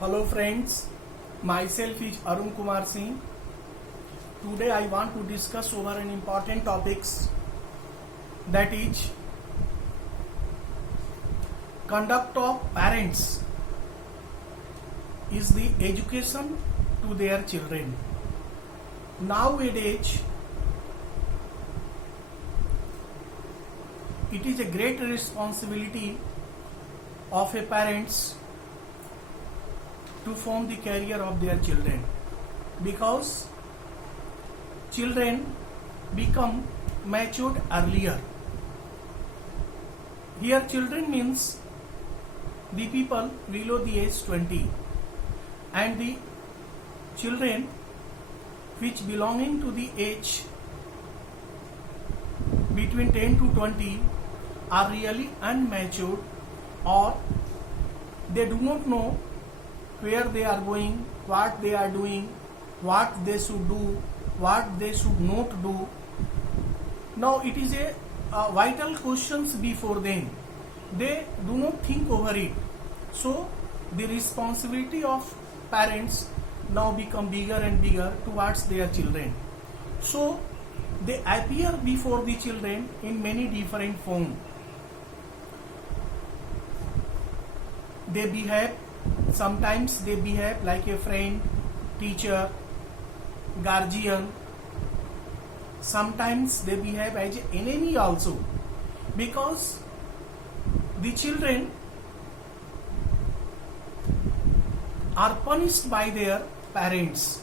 Hello friends, myself is Arun Kumar Singh. Today I want to discuss over an important topics, that is conduct of parents is the education to their children. Nowadays it is a great responsibility of a parents to form the career of their children, because children become matured earlier. Here children means the people below the age 20, and the children which belonging to the age between 10 to 20 are really unmatured, or they do not know where they are going, what they are doing, what they should do, what they should not do. Now it is a vital questions before them. They do not think over it. So the responsibility of parents now become bigger and bigger towards their children. So they appear before the children in many different forms. Sometimes they behave like a friend, teacher, guardian. Sometimes they behave as an enemy also, because the children are punished by their parents.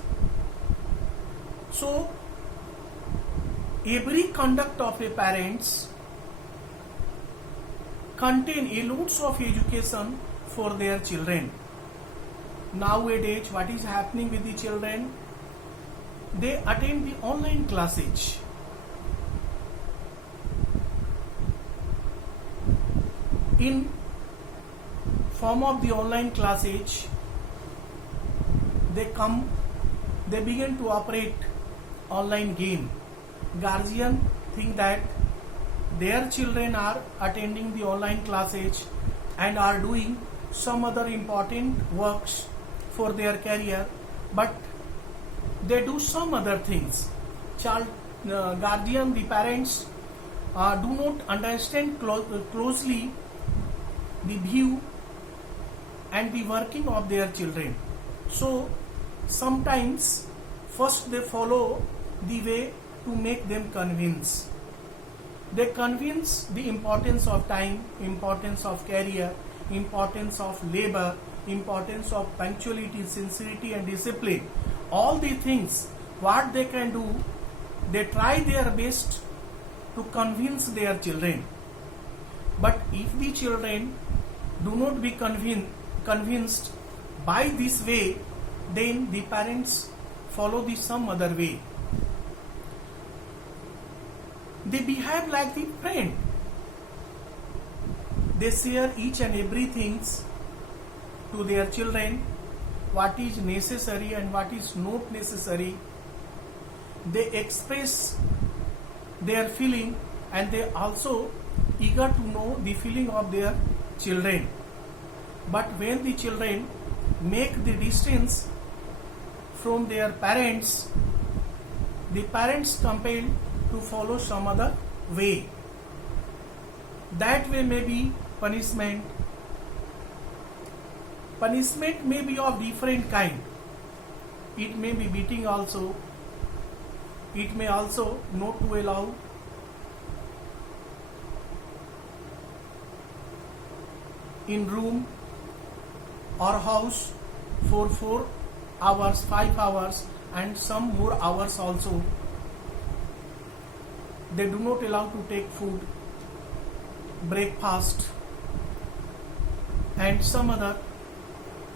So every conduct of a parents contain a lots of education for their children. Nowadays what is happening with the children? They attend the online classes. In form of the online classes, they begin to operate online game. Guardian think that their children are attending the online classes and are doing some other important works for their career, but they do some other things. Guardian, the parents do not understand closely the view and the working of their children. So sometimes first they follow the way to make them convince. They convince the importance of time, importance of career, importance of labor, importance of punctuality, sincerity and discipline. All the things what they can do, they try their best to convince their children. But if the children do not be convinced by this way, then the parents follow the some other way. They behave like the friend. They share each and everything to their children, what is necessary and what is not necessary. They express their feeling, and they also eager to know the feeling of their children. But when the children make the distance from their parents, the parents compelled to follow some other way. That way may be punishment. Punishment may be of different kind. It may be beating also. It may also not to allow in room or house for 4 hours, 5 hours and some more hours also. They do not allow to take food, breakfast and some other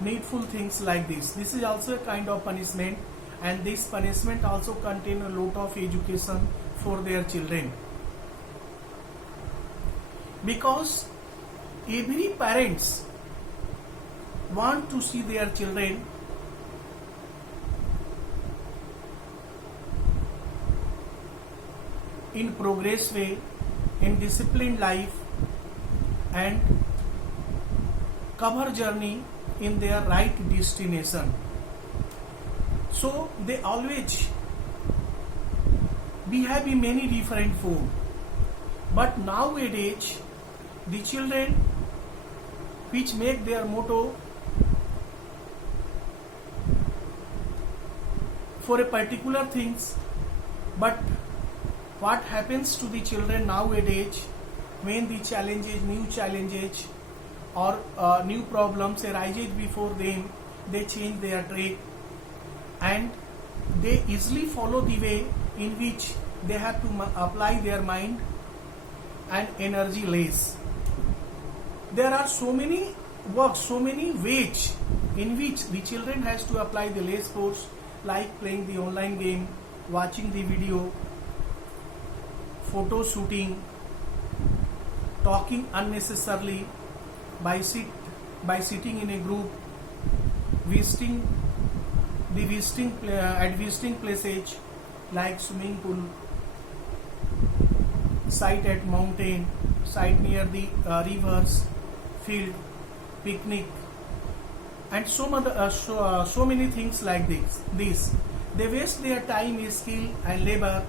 needful things like this. This is also a kind of punishment, and this punishment also contain a lot of education for their children. Because every parents want to see their children in progress way, in disciplined life, and cover journey in their right destination. So they always behave in many different form. But nowadays the children which make their motto for a particular things, but what happens to the children nowadays when the challenges, new challenges or new problems arises before them, they change their track and they easily follow the way in which they have to apply their mind and energy less. There are so many works, so many ways in which the children has to apply the less force, like playing the online game, watching the video, photo shooting, talking unnecessarily, by sitting in a group, visiting places like swimming pool, site at mountain, site near the rivers, field, picnic, and so many things like this. They waste their time, skill and labor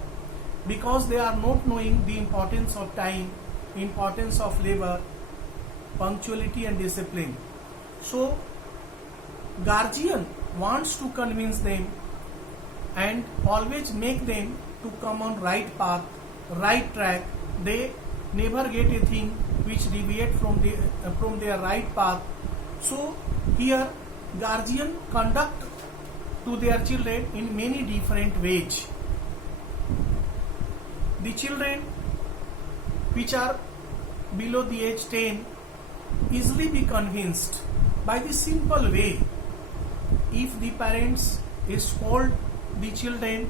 because they are not knowing the importance of time, importance of labor, punctuality and discipline. So guardian wants to convince them and always make them to come on right path, right track. They never get a thing which deviate from their right path. So here guardian conduct to their children in many different ways. The children which are below the age 10 easily be convinced by the simple way. If the parents scold the children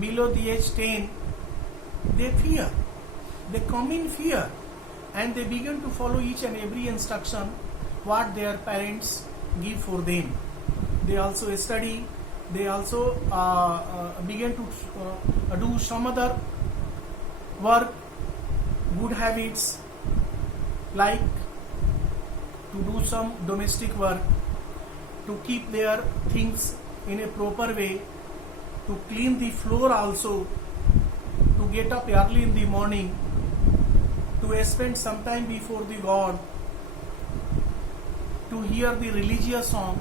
below the age 10, they fear. They come in fear and they begin to follow each and every instruction what their parents give for them. They also study. They also begin to do some other work, good habits, like to do some domestic work, to keep their things in a proper way, to clean the floor also, to get up early in the morning, to spend some time before the God, to hear the religious song,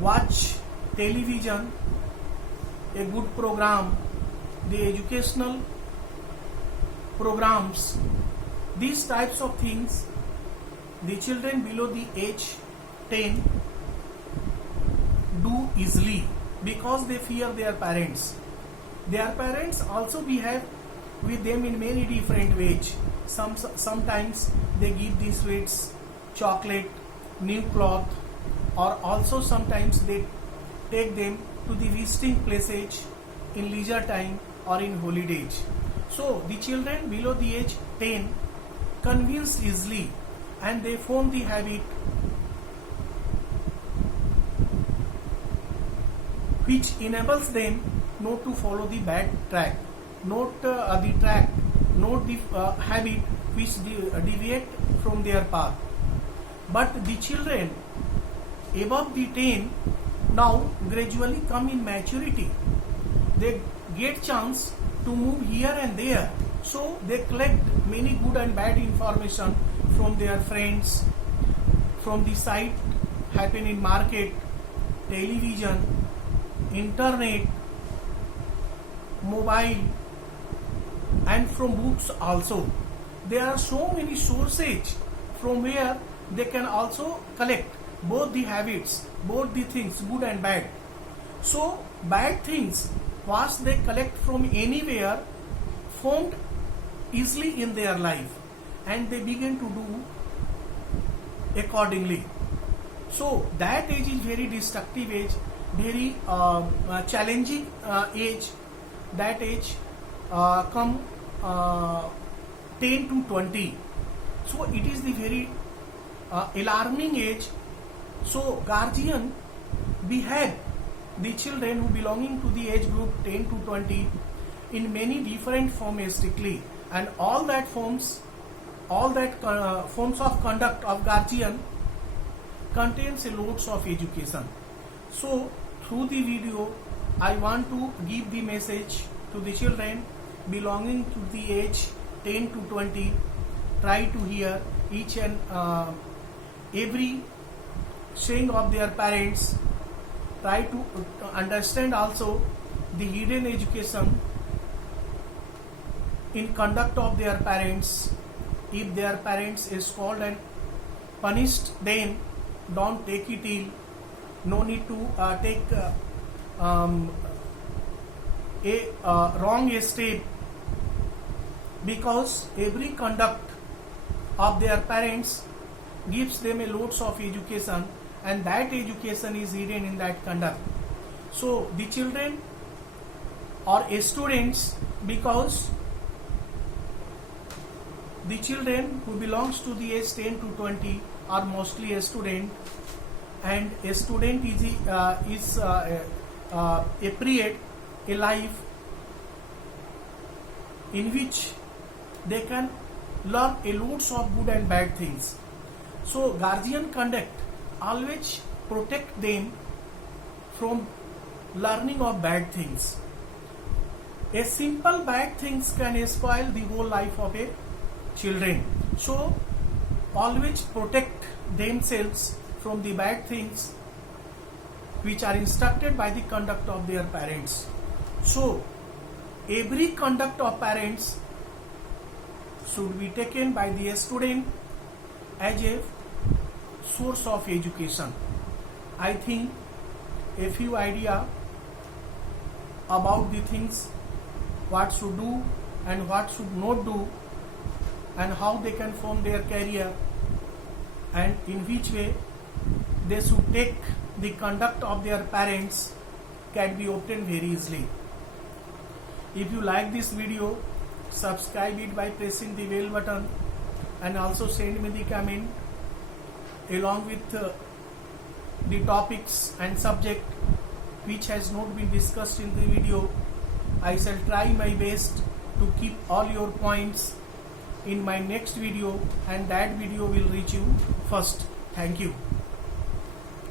watch television, a good program, the educational programs. These types of things the children below the age 10 do easily because they fear their parents. Their parents also behave with them in many different ways. Sometimes they give the sweets, chocolate, new cloth, or also sometimes they take them to the visiting places in leisure time or in holidays. So the children below the age 10 convince easily and they form the habit which enables them not to follow the bad track, not the habit which deviate from their path. But the children above the 10 now gradually come in maturity. They get chance to move here and there. So they collect many good and bad information from their friends, from the site happen in market, television, internet, mobile, and from books also. There are so many sources from where they can also collect both the habits, both the things, good and bad. So bad things, what they collect from anywhere, formed easily in their life, and they begin to do accordingly. So that age is very destructive age, very challenging age. That age come 10 to 20. So it is the very alarming age. So guardian behave the children who belonging to the age group 10 to 20 in many different forms strictly, and all that forms all that forms of conduct of guardian contains a loads of education. So through the video I want to give the message to the children belonging to the age 10 to 20. Try to hear each and every saying of their parents. Try to understand also the hidden education in conduct of their parents. If their parents is called and punished, then don't take it ill. No need to take a wrong step, because every conduct of their parents gives them a loads of education, and that education is hidden in that conduct. So the children or students, because the children who belongs to the age 10 to 20 are mostly a student, and a student is a period, a life in which they can learn a loads of good and bad things. So guardian conduct always protect them from learning of bad things. A simple bad things can spoil the whole life of a children. So always protect themselves from the bad things which are instructed by the conduct of their parents. So every conduct of parents should be taken by the student as a source of education. I think a few idea about the things what should do and what should not do, and how they can form their career, and in which way they should take the conduct of their parents can be obtained very easily. If you like this video, subscribe it by pressing the bell button, and also send me the comment along with the topics and subject which has not been discussed in the video. I shall try my best to keep all your points in my next video, and that video will reach you first. Thank you.